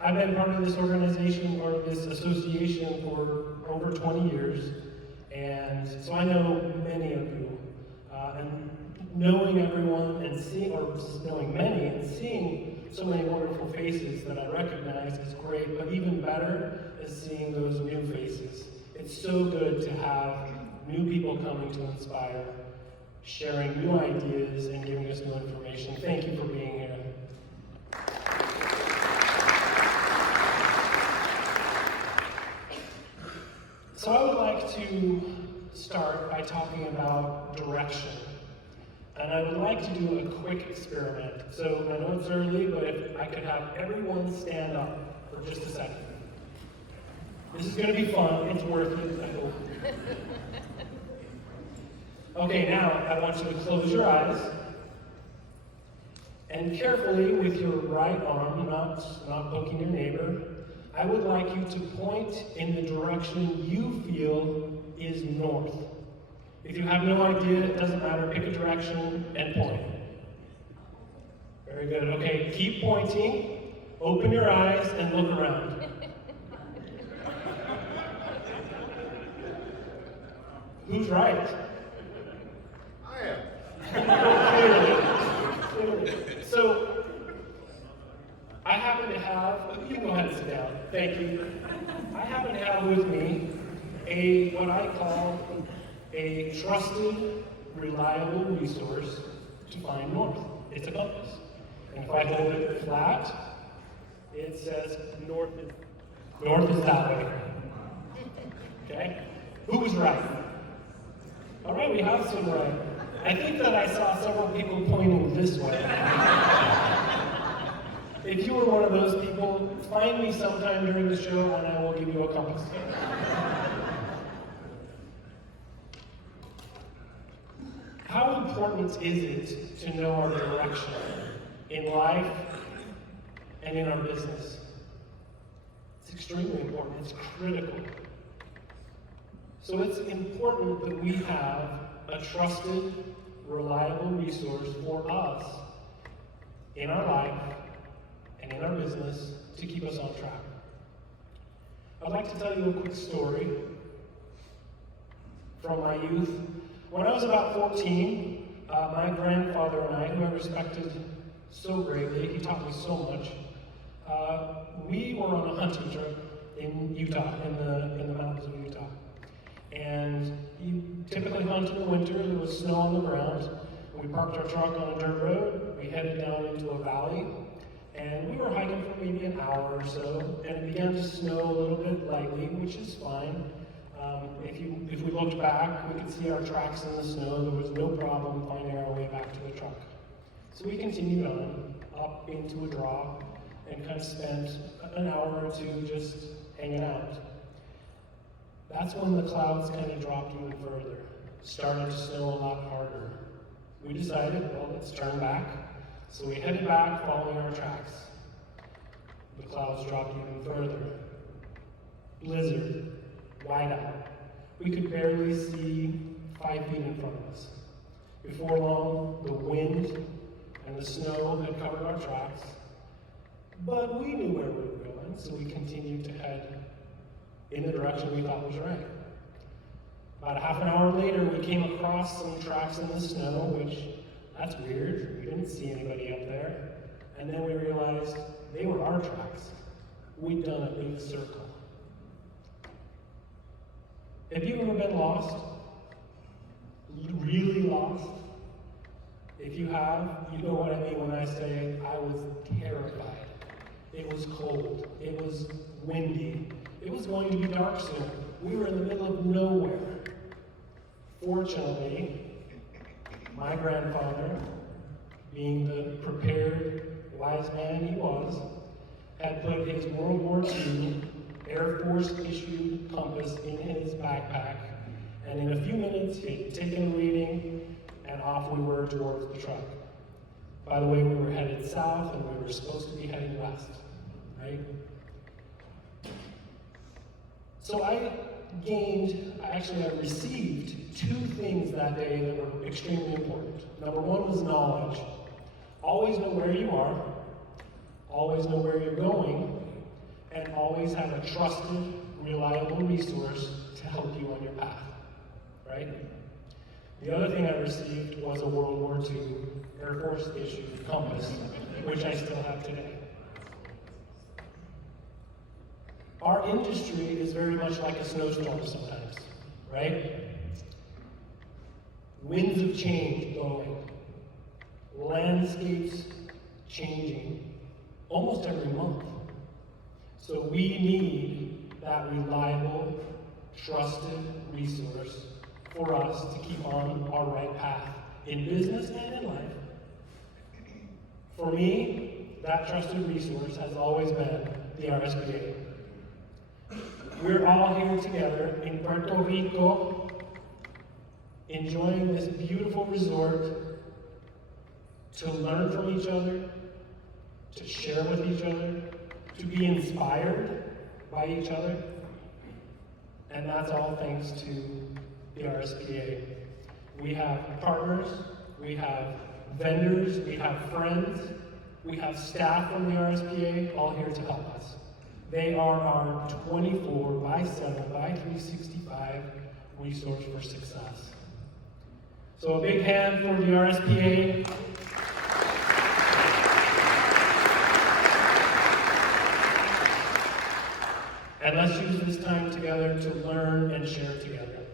I've been part of this organization or this association for over 20 years, and so I know many of you. And knowing everyone and seeing, or just knowing many and seeing so many wonderful faces that I recognize is great, but even better is seeing those new faces. It's so good to have new people coming to inspire, sharing new ideas and giving us new information. Thank you for being here. So I would like to start by talking about direction. And I would like to do a quick experiment. So I know it's early, but if I could have everyone stand up for just a second. This is going to be fun. It's worth it, I hope. Okay, now I want you to close your eyes. And carefully, with your right arm, not poking your neighbor, I would like you to point in the direction you feel is north. If you have no idea, it doesn't matter, pick a direction and point. Very good, okay, keep pointing, open your eyes and look around. Who's right? I am. Clearly. So, I happen to have, you can go ahead and sit down, thank you. I happen to have with me what I call a trusted, reliable resource to find north. It's a compass. And if I hold it flat, it says north is that way. Okay? Who was right? All right, we have some right. I think that I saw several people pointing this way. If you were one of those people, find me sometime during the show and I will give you a compass. How important is it to know our direction in life and in our business? It's extremely important, it's critical. So it's important that we have a trusted, reliable resource for us in our life and in our business to keep us on track. I'd like to tell you a quick story from my youth. When I was about 14, my grandfather and I, who I respected so greatly, he taught me so much, we were on a hunting trip in Utah, in the mountains of Utah. And you typically hunt in the winter, there was snow on the ground. We parked our truck on a dirt road, we headed down into a valley, and we were hiking for maybe an hour or so, and it began to snow a little bit lightly, which is fine. If we looked back, we could see our tracks in the snow. There was no problem finding our way back to the truck. So we continued on, up into a draw, and kind of spent an hour or two just hanging out. That's when the clouds kind of dropped even further. Started to snow a lot harder. We decided, well, let's turn back. So we headed back following our tracks. The clouds dropped even further. Blizzard, whiteout. We could barely see 5 feet in front of us. Before long, the wind and the snow had covered our tracks, but we knew where we were going, so we continued to head in the direction we thought was right. About a half an hour later, we came across some tracks in the snow, which, that's weird, we didn't see anybody up there, and then we realized they were our tracks. We'd done a big circle. Have you ever been lost? Really lost? If you have, you know what I mean when I say I was terrified. It was cold. It was windy. It was going to be dark soon. We were in the middle of nowhere. Fortunately, my grandfather, being the prepared, wise man he was, had put his World War II Air Force-issued compass in his backpack, and in a few minutes he had taken a reading, and off we were towards the truck. By the way, we were headed south, and we were supposed to be heading west, right? So I received 2 things that day that were extremely important. Number 1 was knowledge. Always know where you are, always know where you're going, and always have a trusted, reliable resource to help you on your path, right? The other thing I received was a World War II Air Force issued compass, which I still have today. Our industry is very much like a snowstorm sometimes, right? Winds of change blowing, landscapes changing almost every month. So we need that reliable, trusted resource for us to keep on our right path in business and in life. For me, that trusted resource has always been the RSPA. We're all here together in Puerto Rico, enjoying this beautiful resort to learn from each other, to share with each other, to be inspired by each other. And that's all thanks to the RSPA. We have partners, we have vendors, we have friends, we have staff from the RSPA all here to help us. They are our 24/7/365 resource for success. So a big hand for the RSPA. And let's use this time together to learn and share together.